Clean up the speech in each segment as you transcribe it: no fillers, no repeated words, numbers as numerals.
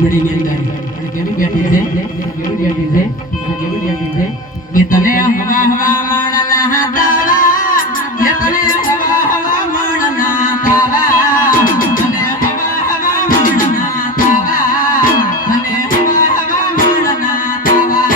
લીમડીની અંદર અને કેવી બેઠી છે કેવી બેઠી છે કેવી બેઠી છે કે તને હવા હવા માણના તાવા કે તને હવા હવા માણના તાવા તને હવા હવા માણના તાવા તને હવા હવા માણના તાવા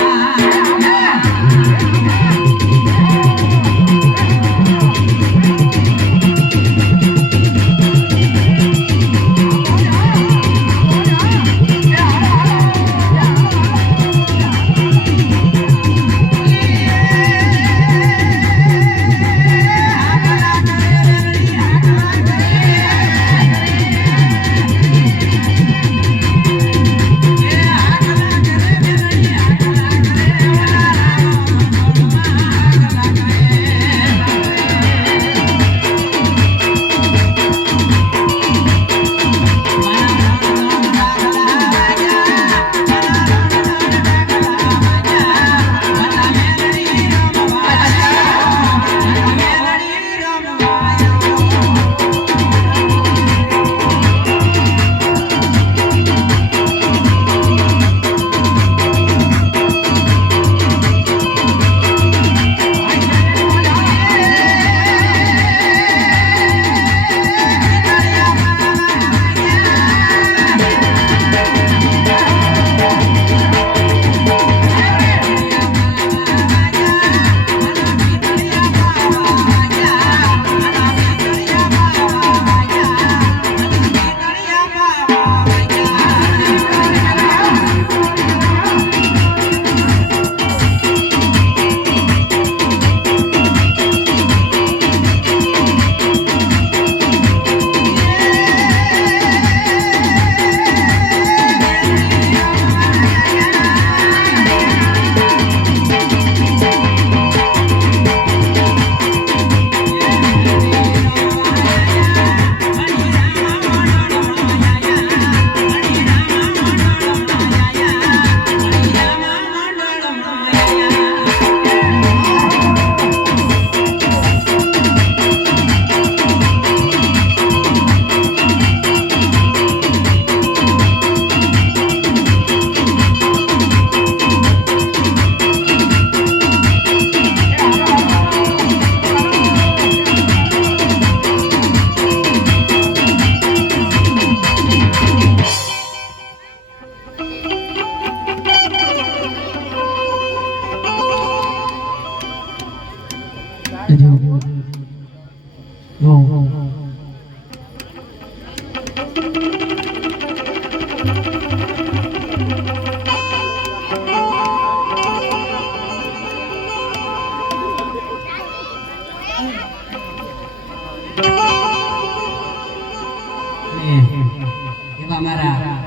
એવા મારા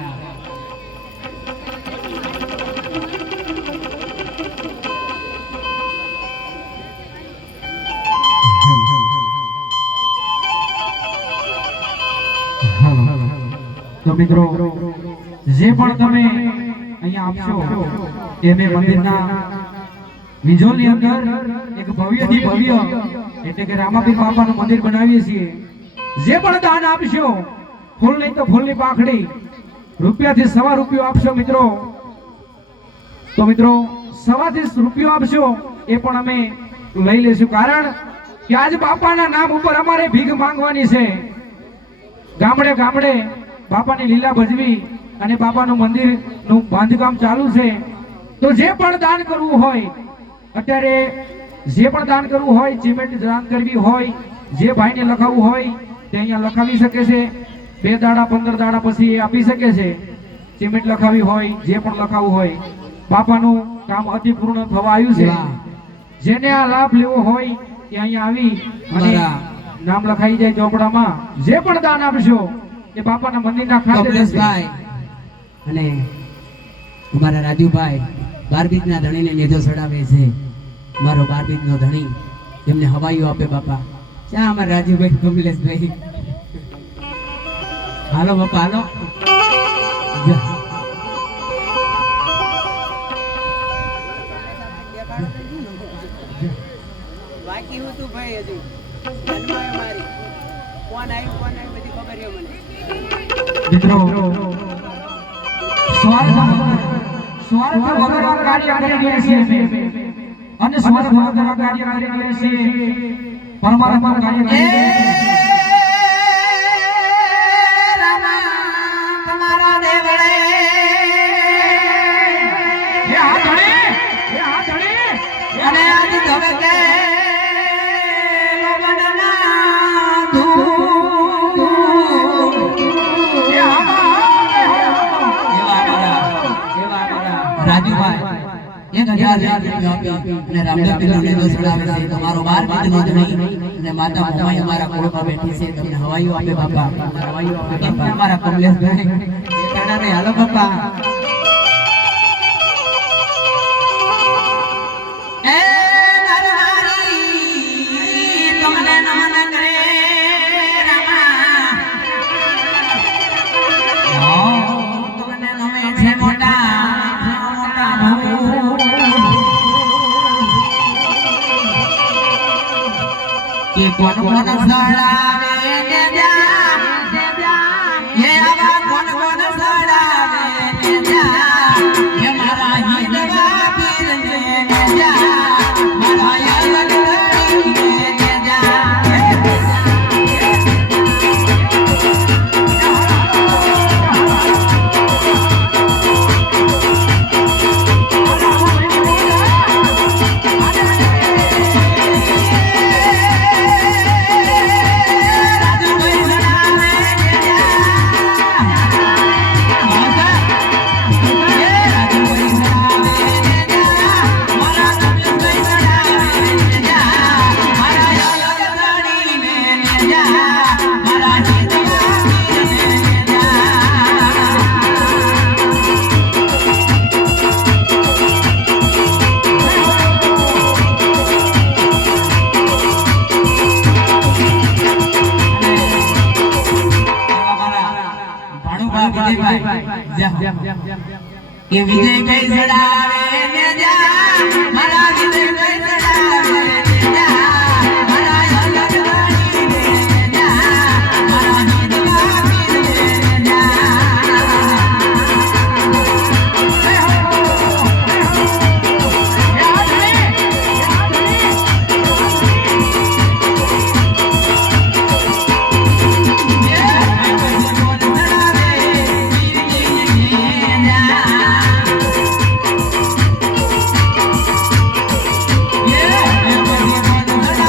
તો મિત્રો જે પણ તમે અહીંયા આપશો એ મેં મંદિરના વિજોલની અંદર એક ભવ્યથી ભવ્ય એટલે કે રામાપીર બાપાનું મંદિર બનાવીએ છીએ. જે પણ દાન આપશો ફૂલ નહીં તો ફૂલની પાંખડી રૂપિયાથી ₹1.25 આપશો મિત્રો તો મિત્રો ₹1.25 આપશો એ પણ અમે લઈ લેશું કારણ કે આજ બાપાના નામ ઉપર અમારે ભીખ માંગવાની છે. ગામડે ગામડે બાપાની લીલા ભજવી અને બાપાનું મંદિરનું બાંધકામ ચાલુ છે. તો જે પણ દાન કરવું હોય અત્યારે જે પણ દાન કરવું હોય સિમેન્ટ દાન કરવી હોય જે ભાઈને લખાવવું હોય તે અહીંયા લખાવી શકે છે. 2 દાડા 15 દાડા પછી એ આપી શકે છે. સિમેન્ટ લખાવી હોય જે પણ લખાવવું હોય બાપાનું કામ અતિ પૂર્ણ થવા આવ્યું છે. જેને આ લાભ લેવો હોય એ અહીંયા આવી અને નામ લખાઈ જાય ચોપડામાં. જે પણ દાન આપશો એ બાપાના મંદિરના ખાતે કમલેશભાઈ અને અમારા રાજુભાઈ 12 બીજના ધણીને નેજો ચડાવે છે. મારો 12 બીજનો ધણી તેમને હવાઈઓ આપે બાપા. ક્યાં અમારા રાજુભાઈ કમલેશભાઈ હાલો બાપા હાલો. બાકી હું તું ભાઈ હજુ જન્માય મારી કોણ આવ્યું બધી ખબર છે મને. મિત્રો સ્વાર્થ વગર કાર્ય કરી રહ્યા છીએ અને સ્વાર્થ વગર કાર્ય કરી રહ્યા છીએ પરમાત્મા કાર્ય કરી રહ્યા છીએ તમારા દેવળે અને આજ ધવે કે રાજુભાઈ 1000 આપી અને રામદેવ પીરને જો ચડાવે છે તો મારો 12 બીજનો ધણી અને માતા મોમાઈ અમારા કોળમાં બેઠી છે તમને હવાઈઓ આપે બાપા હવાઈઓ આપે બાપા અમારા કમલેશભાઈ એ કાડાને હાલો બાપા એ નરનારી તમને નમન કરે રામા તમને નમે છે મોટા કે કોણ કોણ સડાવે ને જા એ આવા કોણ કોણ સડાવે ને જા એ મારા હિંદવા પીર ને જા મારા યાર ને જા કે વિજય કઈ ચડાવે ને જા મારા વિજય કઈ ચડાવે ને જા મારા યલક રાણી ને જા મારા હિંદવા પીર ને જા Yeah.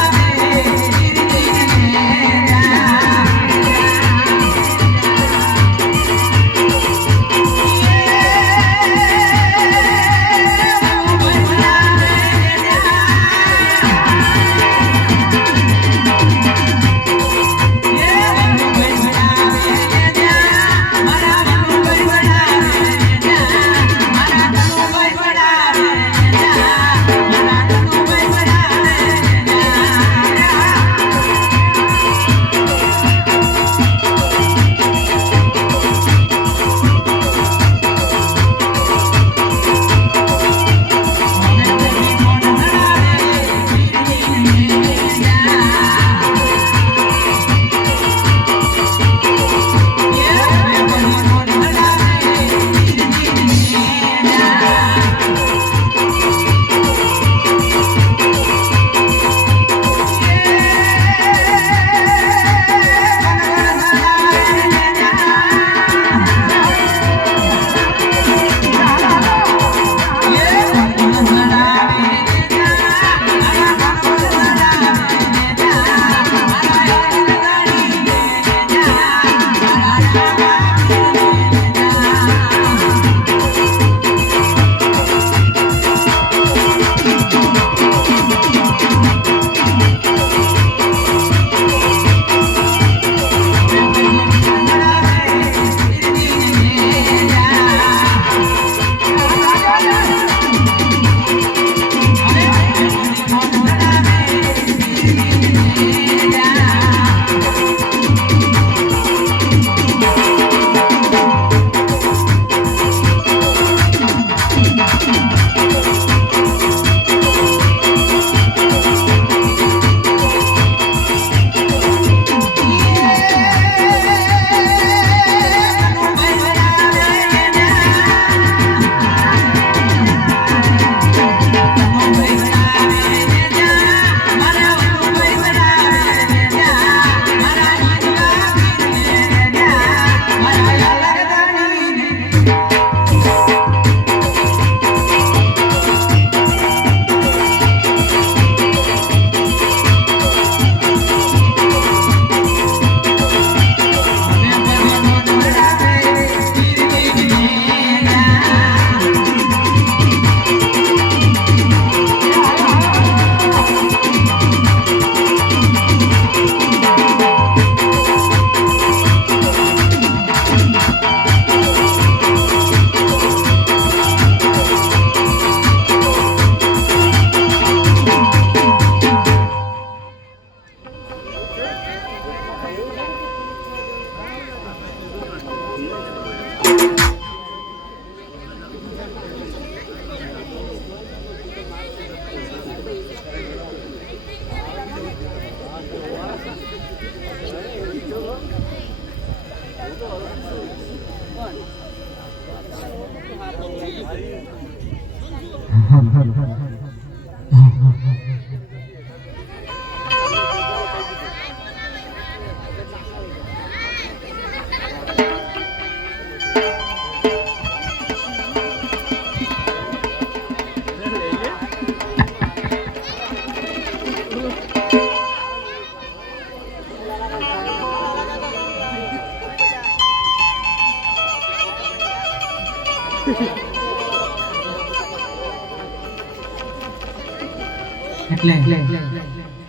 એટલે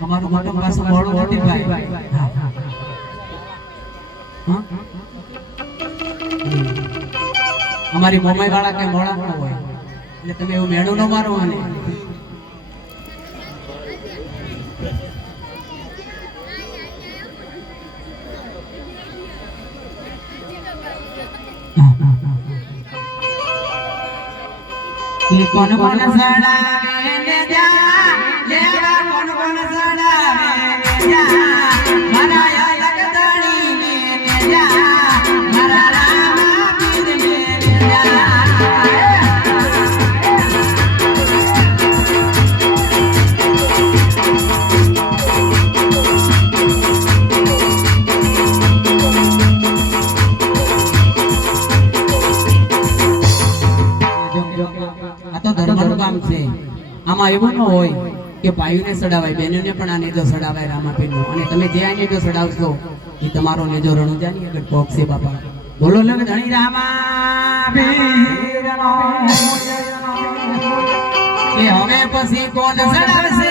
અમારું મોટું પાછું મોડું નથી ભાઈ. હા? અમારી મોમાઈ વાળા કઈ મોડા ન હોય એટલે તમે એવું મેળું ન મારો અને કોણ કોણ સડાવે ને જા લેવા કોણ કોણ સડાવે ને જા મારા અલગ દણી ને જા મારા રામા પીર ને જા આ તો ધર્મનું કામ છે. આમાં એવું ન હોય કે ભાઈઓને સડાવાય બહેનોને પણ આ નેજો સડાવાય રામાપીરનો. અને તમે જે આ નેજો સડાવશો એ તમારો નેજો રણુજાની આગળ પહોંચશે બાપા. બોલો લગ ધણી રામાપીરનો કે હવે પછી કોણ સડાવશે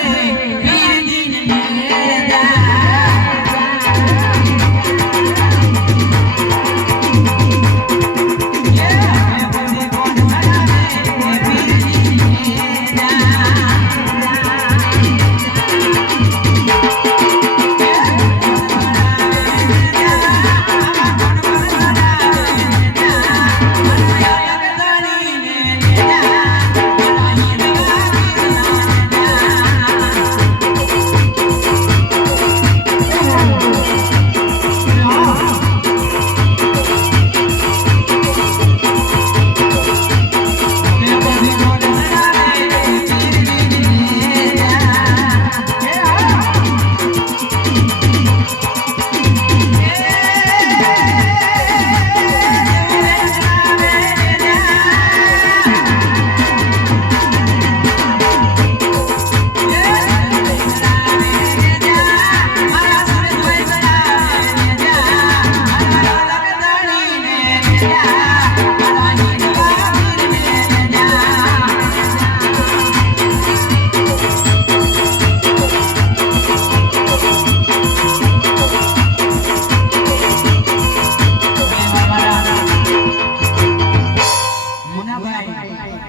પીરજીને નેજા.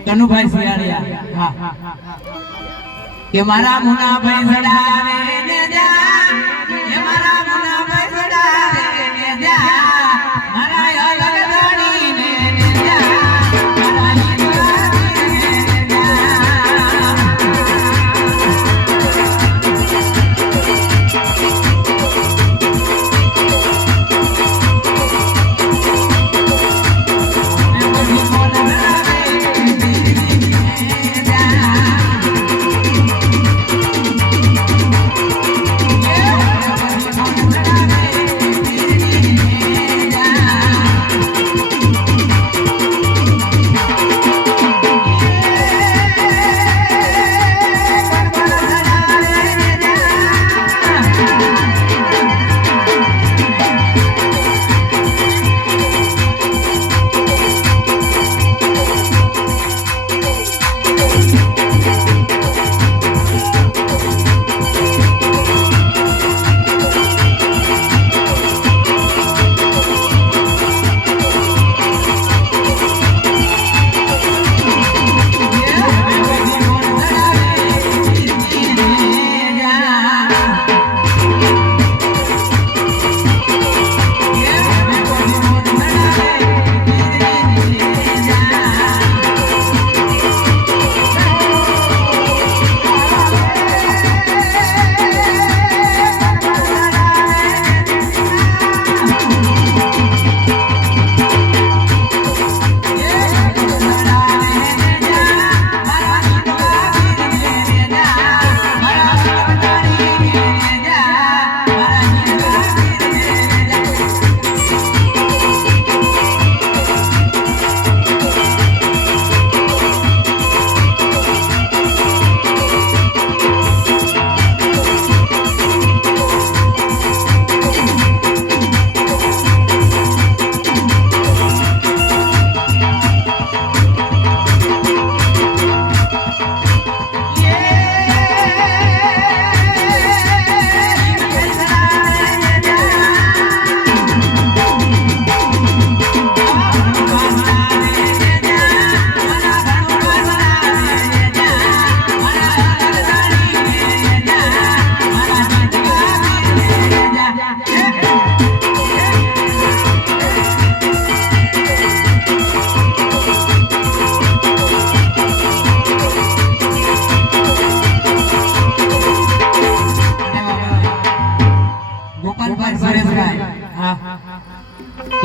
કનુભાઈ સિયાળિયા હા કે મારા મુનાભાઈ સડાવે ને જા કે મારા મુનાભાઈ સડાવે ને જા મારા અલગ ધણી ને જા મારા હિંદુઆ ને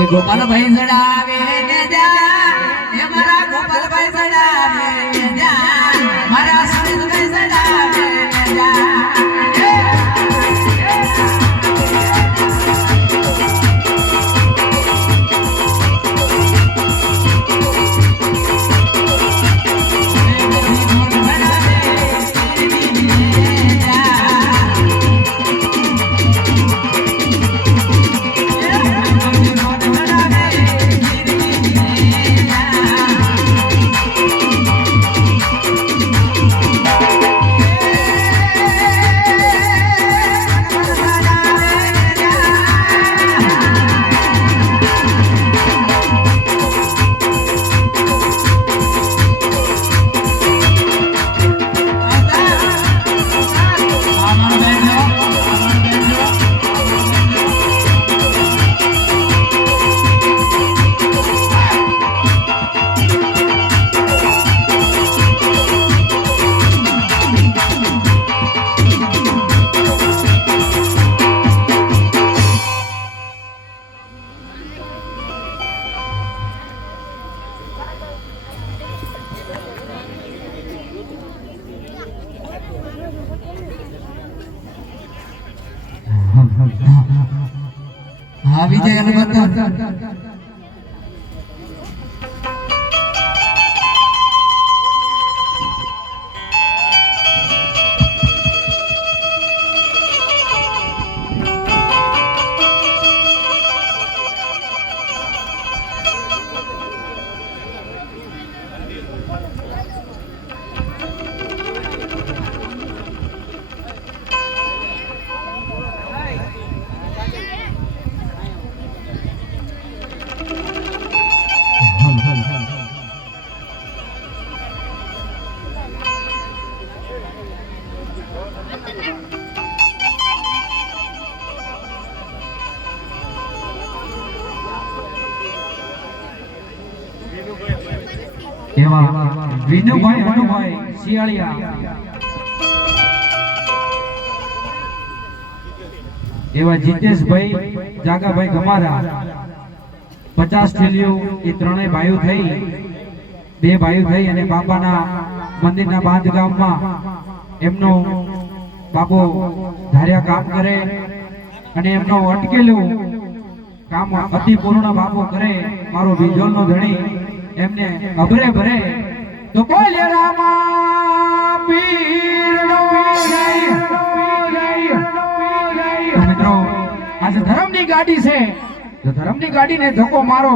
કે ગોપાલભાઈ ચડાવે ને જા એ મારા ગોપાલભાઈ ચડાવે ને જા મારા સુરેશભાઈ ચડાવે ને જા હા વિજય અલબત્ત એવા વિનુભાઈ હનુભાઈ શિયાળિયા એવા જીતેશભાઈ જાગાભાઈ ગમારા 50 થેલીઓ એ ત્રણેય ભાઈઓ થઈ બે ભાઈઓ થઈ અને બાપાના મંદિરના બાંધ ગામમાં એમનો બાપો ધાર્યા કામ કરે અને એમનો અટકેલું કામ અતિ પૂર્ણ બાપો કરે મારો વિજોલનો ધણી એમને અભરે ભરે તો બોલે રામા પીરનો જય મિત્રો આજે ધર્મની ગાડી છે જો ધર્મની ગાડીને ધક્કો મારો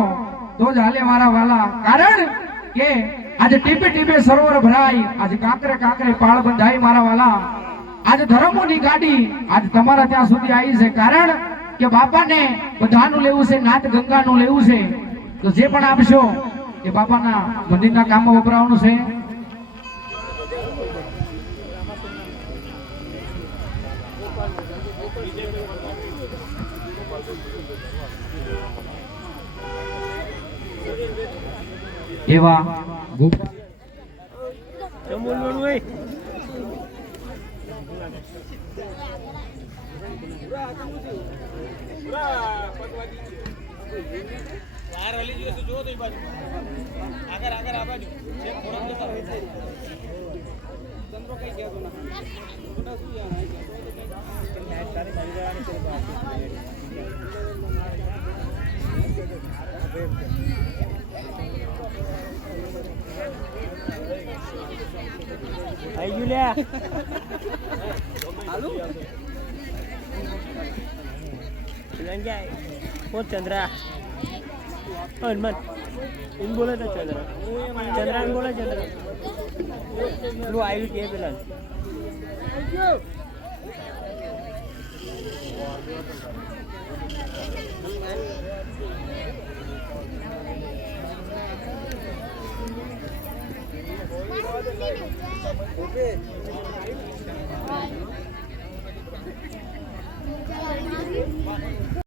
તો જ હાલે મારા વાલા કારણ કે આજે ટીપે ટીપે સરોવર ભરાય આજે કાંકરે કાંકરે પાળ બંધાય મારા વાલા આજે ધર્મોની ગાડી આજે તમારા ત્યાં સુધી આવી છે કારણ કે બાપાને બધાનું લેવું છે નાથ ગંગાનું લેવું છે તો જે પણ આપશો એ બાપાના મંદિરના કામમાં વપરાવાનું છે એવા Ay, Julia. Halo. Bilang jai. Oh, Chandra. Oh, man. In bola ta Chandra. Chandra in bola Chandra. Lu ayu ke bilang. Thank you. Okay.